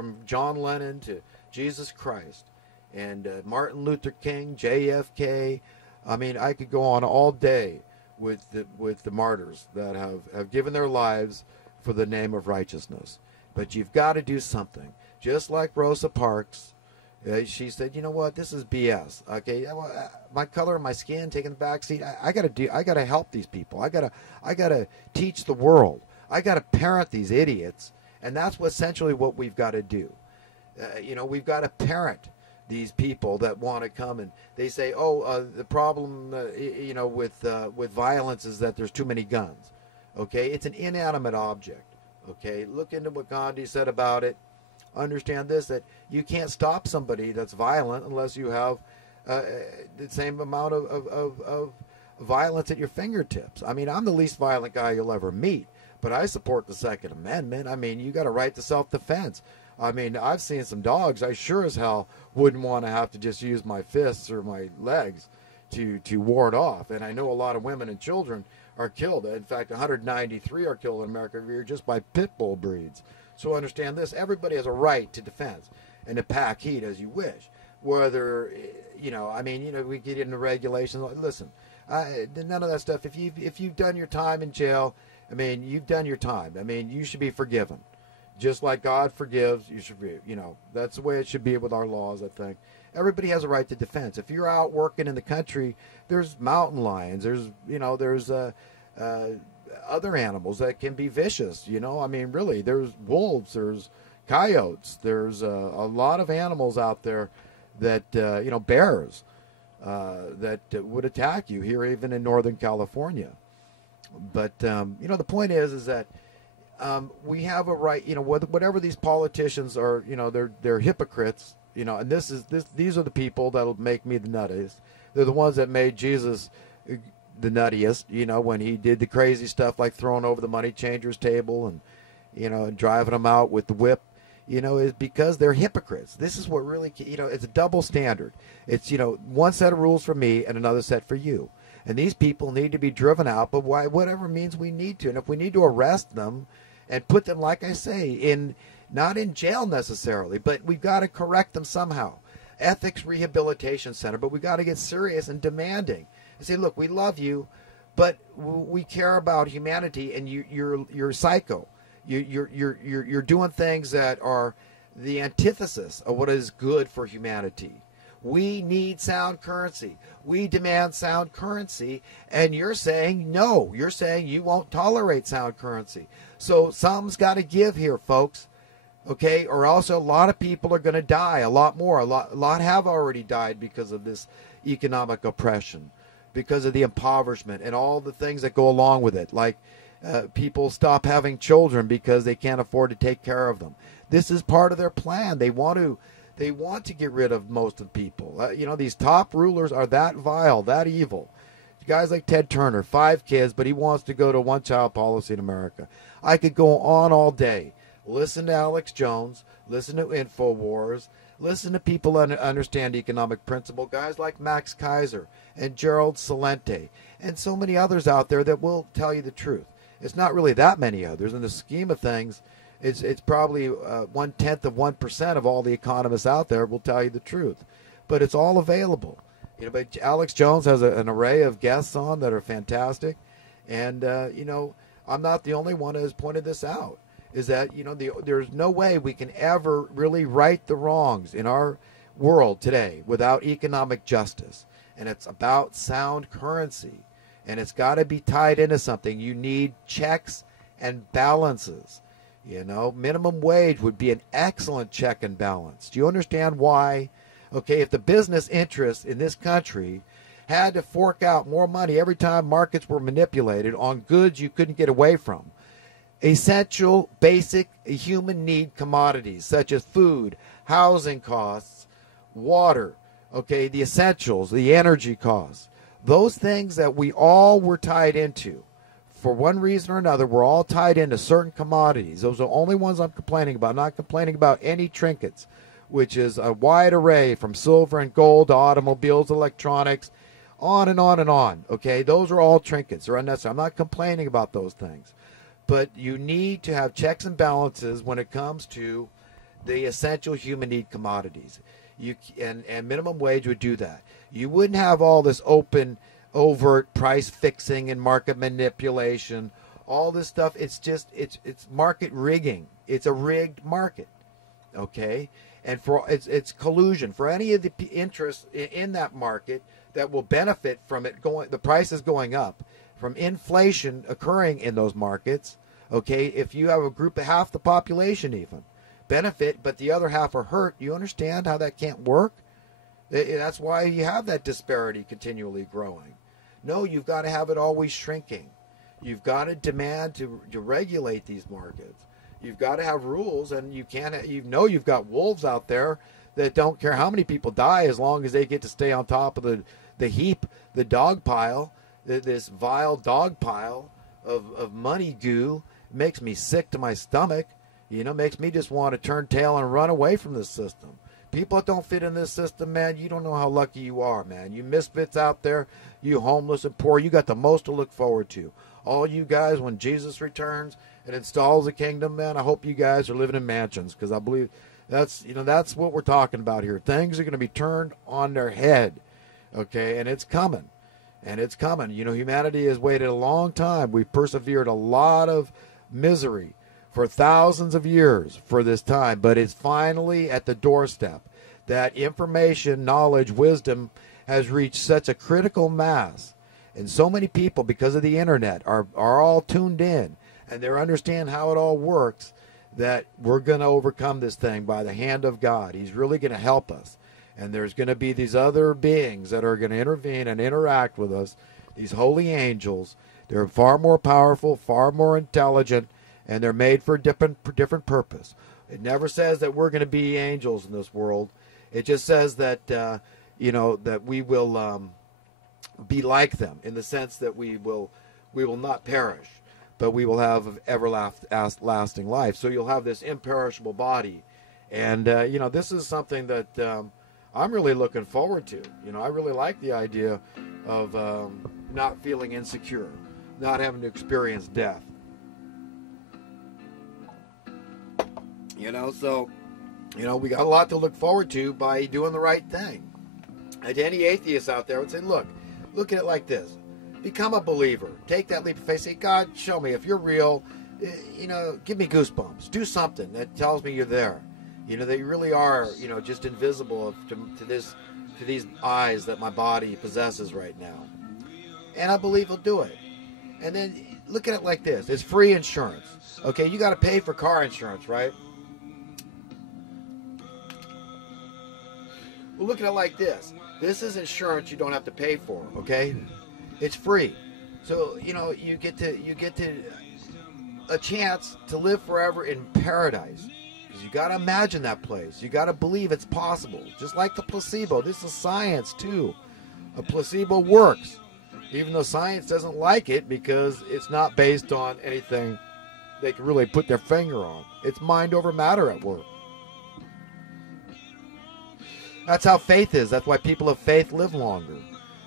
from John Lennon to Jesus Christ, and Martin Luther King, JFK. I mean, I could go on all day with the martyrs that have given their lives for the name of righteousness. But you've got to do something. Just like Rosa Parks, she said, you know what, this is BS. Okay, my color of my skin taking the back seat. I got to help these people. I got to teach the world. I got to parent these idiots, and that's essentially what we've got to do. We've got to parent these people that want to come, and they say, the problem, with violence is that there's too many guns. Okay, it's an inanimate object. Okay, look into what Gandhi said about it. Understand this, that you can't stop somebody that's violent unless you have the same amount of violence at your fingertips. I mean, I'm the least violent guy you'll ever meet, but I support the Second Amendment. I mean, you got a right to self-defense. I mean, I've seen some dogs. I sure as hell wouldn't want to have to just use my fists or my legs to ward off. And I know a lot of women and children are killed. In fact, 193 are killed in America every year just by pit bull breeds. So understand this, everybody has a right to defense and to pack heat as you wish. Whether, we get into regulations. Listen, none of that stuff. If you've done your time in jail, I mean, you've done your time. I mean, you should be forgiven. Just like God forgives, you should be, that's the way it should be with our laws, I think. Everybody has a right to defense. If you're out working in the country, there's mountain lions, there's other animals that can be vicious, I mean, really, there's wolves, there's coyotes, there's a lot of animals out there that, bears, that would attack you here, even in Northern California. But, the point is that we have a right, whatever these politicians are, they're hypocrites, and these are the people that'll make me the nuttiest. They're the ones that made Jesus the nuttiest, when he did the crazy stuff like throwing over the money changers table and, and driving them out with the whip, is because they're hypocrites. This is what really, it's a double standard. It's, one set of rules for me and another set for you. And these people need to be driven out, but whatever means we need to. And if we need to arrest them and put them, like I say, not in jail necessarily, but we've got to correct them somehow. Ethics Rehabilitation Center, but we've got to get serious and demanding. And say, look, we love you, but we care about humanity, and you're psycho. You're doing things that are the antithesis of what is good for humanity. We need sound currency. We demand sound currency, and you're saying no. You're saying you won't tolerate sound currency. So something's got to give here, folks. Okay, or else a lot of people are going to die, a lot more. A lot have already died because of this economic oppression, because of the impoverishment and all the things that go along with it. Like people stop having children because they can't afford to take care of them. This is part of their plan. They want to get rid of most of the people. These top rulers are that vile, that evil. Guys like Ted Turner, 5 kids, but he wants to go to one-child policy in America. I could go on all day. Listen to Alex Jones. Listen to InfoWars. Listen to people that understand economic principle. Guys like Max Kaiser and Gerald Celente and so many others out there that will tell you the truth. It's not really that many others. In the scheme of things, it's probably 0.1% of all the economists out there will tell you the truth. But it's all available. But Alex Jones has an array of guests on that are fantastic. And, I'm not the only one who has pointed this out. Is that, there's no way we can ever really right the wrongs in our world today without economic justice. And it's about sound currency. And it's got to be tied into something. You need checks and balances. Minimum wage would be an excellent check and balance. Do you understand why? Okay, if the business interests in this country had to fork out more money every time markets were manipulated on goods you couldn't get away from, essential, basic human need commodities such as food, housing costs, water, okay, the essentials, the energy costs, those things that we all were tied into for one reason or another, we're all tied into certain commodities. Those are the only ones I'm complaining about. I'm not complaining about any trinkets, which is a wide array from silver and gold to automobiles, electronics, on and on and on. Okay, those are all trinkets. They're unnecessary. I'm not complaining about those things. But you need to have checks and balances when it comes to the essential human need commodities. And minimum wage would do that. You wouldn't have all this open, overt price fixing and market manipulation, all this stuff. It's market rigging. It's a rigged market, okay? And it's collusion for any of the interests in that market that will benefit from the prices going up, from inflation occurring in those markets. Okay, if you have a group of half the population even benefit, but the other half are hurt, you understand how that can't work? That's why you have that disparity continually growing. No, you've got to have it always shrinking. You've got to demand to regulate these markets. You've got to have rules, and you've got wolves out there that don't care how many people die as long as they get to stay on top of the heap, the dog pile, this vile dog pile of money goo. It makes me sick to my stomach. Makes me just want to turn tail and run away from this system. People that don't fit in this system, man, you don't know how lucky you are, man. You misfits out there, you homeless and poor, you got the most to look forward to. All you guys, when Jesus returns and installs the kingdom, man, I hope you guys are living in mansions, because I believe that's what we're talking about here. Things are going to be turned on their head, okay, and it's coming. And it's coming. Humanity has waited a long time. We've persevered a lot of misery for thousands of years for this time, but it's finally at the doorstep. That information, knowledge, wisdom has reached such a critical mass, and so many people, because of the internet, are all tuned in, and they understand how it all works, that we're going to overcome this thing by the hand of God. He's really going to help us, and there's going to be these other beings that are going to intervene and interact with us, these holy angels. They're far more powerful, far more intelligent, and they're made for a different purpose. It never says that we're going to be angels in this world. It just says that that we will be like them, in the sense that we will not perish, but we will have everlasting life. So you'll have this imperishable body, and this is something that I'm really looking forward to. I really like the idea of not feeling insecure, not having to experience death. So, we got a lot to look forward to by doing the right thing. And to any atheists out there, I would say, look at it like this. Become a believer. Take that leap of faith. Say, God, show me if you're real. Give me goosebumps. Do something that tells me you're there. That you really are, just invisible to these eyes that my body possesses right now. And I believe he'll do it. And then look at it like this. It's free insurance. Okay, you got to pay for car insurance, right? Well, look at it like this. This is insurance you don't have to pay for, okay? It's free. So, you get to a chance to live forever in paradise. Because you got to imagine that place. You got to believe it's possible. Just like the placebo. This is science, too. A placebo works. Even though science doesn't like it, because it's not based on anything they can really put their finger on. It's mind over matter at work. That's how faith is. That's why people of faith live longer.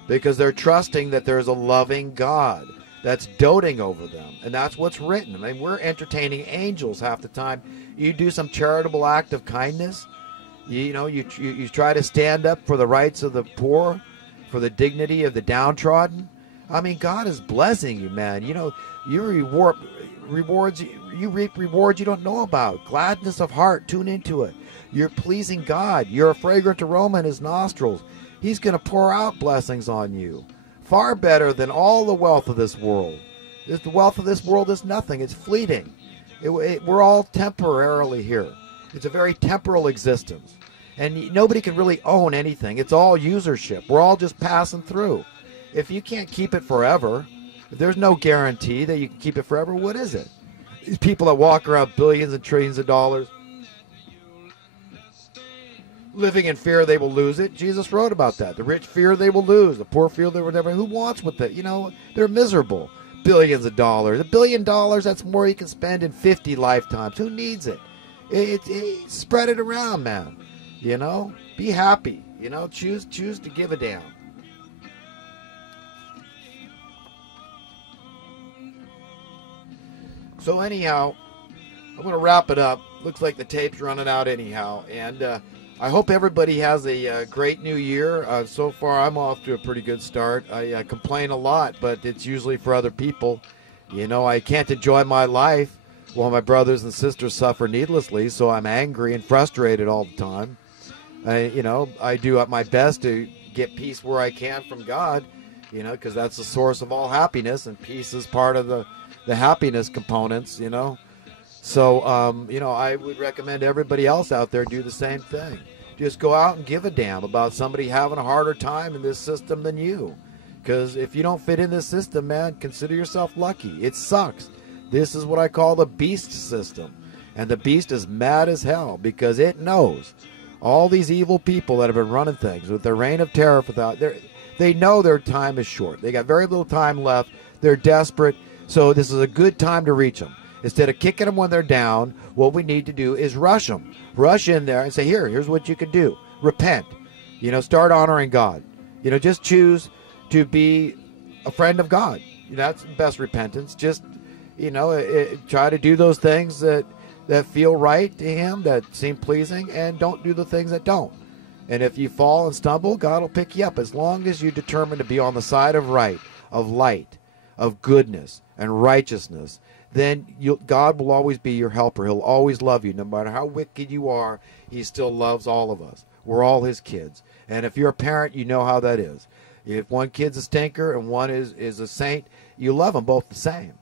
Because they're trusting that there's a loving God that's doting over them. And that's what's written. I mean, we're entertaining angels half the time. You do some charitable act of kindness. You try to stand up for the rights of the poor, for the dignity of the downtrodden. I mean, God is blessing you, man. You reap rewards you don't know about. Gladness of heart. Tune into it. You're pleasing God. You're a fragrant aroma in his nostrils. He's going to pour out blessings on you. Far better than all the wealth of this world. The wealth of this world is nothing. It's fleeting. We're all temporarily here. It's a very temporal existence. And nobody can really own anything. It's all usership. We're all just passing through. If you can't keep it forever, if there's no guarantee that you can keep it forever, what is it? These people that walk around billions and trillions of dollars, living in fear they will lose it. Jesus wrote about that. The rich fear they will lose. The poor fear they will never. Who wants with it? They're miserable. Billions of dollars. $1 billion, that's more you can spend in 50 lifetimes. Who needs it? Spread it around, man. Be happy. Choose to give a damn. So anyhow, I'm going to wrap it up. Looks like the tape's running out anyhow. And I hope everybody has a great new year. So far, I'm off to a pretty good start. I complain a lot, but it's usually for other people. You know, I can't enjoy my life while my brothers and sisters suffer needlessly, so I'm angry and frustrated all the time. I do my best to get peace where I can from God, because that's the source of all happiness, and peace is part of the happiness components, So, I would recommend everybody else out there do the same thing. Just go out and give a damn about somebody having a harder time in this system than you. Because if you don't fit in this system, man, consider yourself lucky. It sucks. This is what I call the beast system. And the beast is mad as hell because it knows all these evil people that have been running things with their reign of terror they know their time is short. They got very little time left. They're desperate. So this is a good time to reach them. Instead of kicking them when they're down, what we need to do is rush them. Rush in there and say, here's what you can do. Repent. Start honoring God. Just choose to be a friend of God. That's the best repentance. Just, try to do those things that feel right to Him, that seem pleasing, and don't do the things that don't. And if you fall and stumble, God will pick you up as long as you determine to be on the side of right, of light, of goodness, and righteousness. Then God will always be your helper. He'll always love you. No matter how wicked you are, He still loves all of us. We're all His kids. And if you're a parent, you know how that is. If one kid's a stinker and one is a saint, you love them both the same.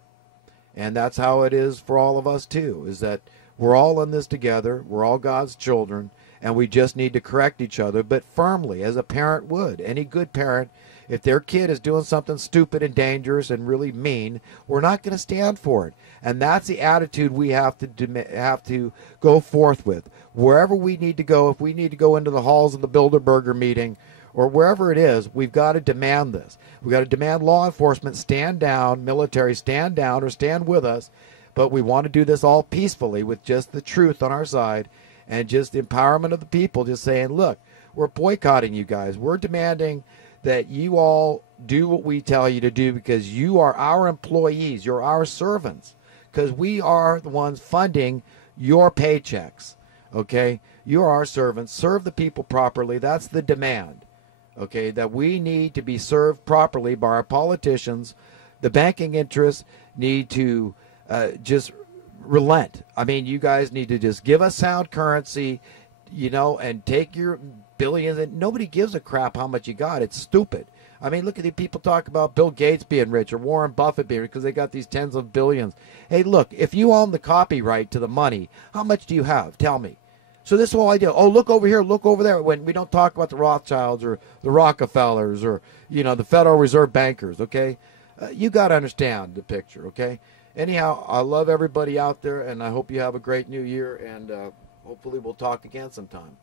And that's how it is for all of us too, is that we're all in this together. We're all God's children, and we just need to correct each other, but firmly, as a parent would. Any good parent, if their kid is doing something stupid and dangerous and really mean, we're not going to stand for it. And that's the attitude we have to go forth with. Wherever we need to go, if we need to go into the halls of the Bilderberger meeting or wherever it is, we've got to demand this. We've got to demand law enforcement stand down, military stand down or stand with us. But we want to do this all peacefully with just the truth on our side and just empowerment of the people, just saying, look, we're boycotting you guys. We're demanding that you all do what we tell you to do because you are our employees. You're our servants because we are the ones funding your paychecks, okay? You're our servants. Serve the people properly. That's the demand, okay, that we need to be served properly by our politicians. The banking interests need to just relent. I mean, you guys need to just give us sound currency, and take your billions. And nobody gives a crap how much you got. It's stupid. I mean, look at the people talk about Bill Gates being rich or Warren Buffett being rich because they got these tens of billions. Hey, look, if you own the copyright to the money, how much do you have? Tell me. So this whole idea, oh, look over here, look over there, when we don't talk about the Rothschilds or the Rockefellers or, the Federal Reserve bankers, okay? You got to understand the picture, okay? Anyhow, I love everybody out there, and I hope you have a great new year, and hopefully we'll talk again sometime.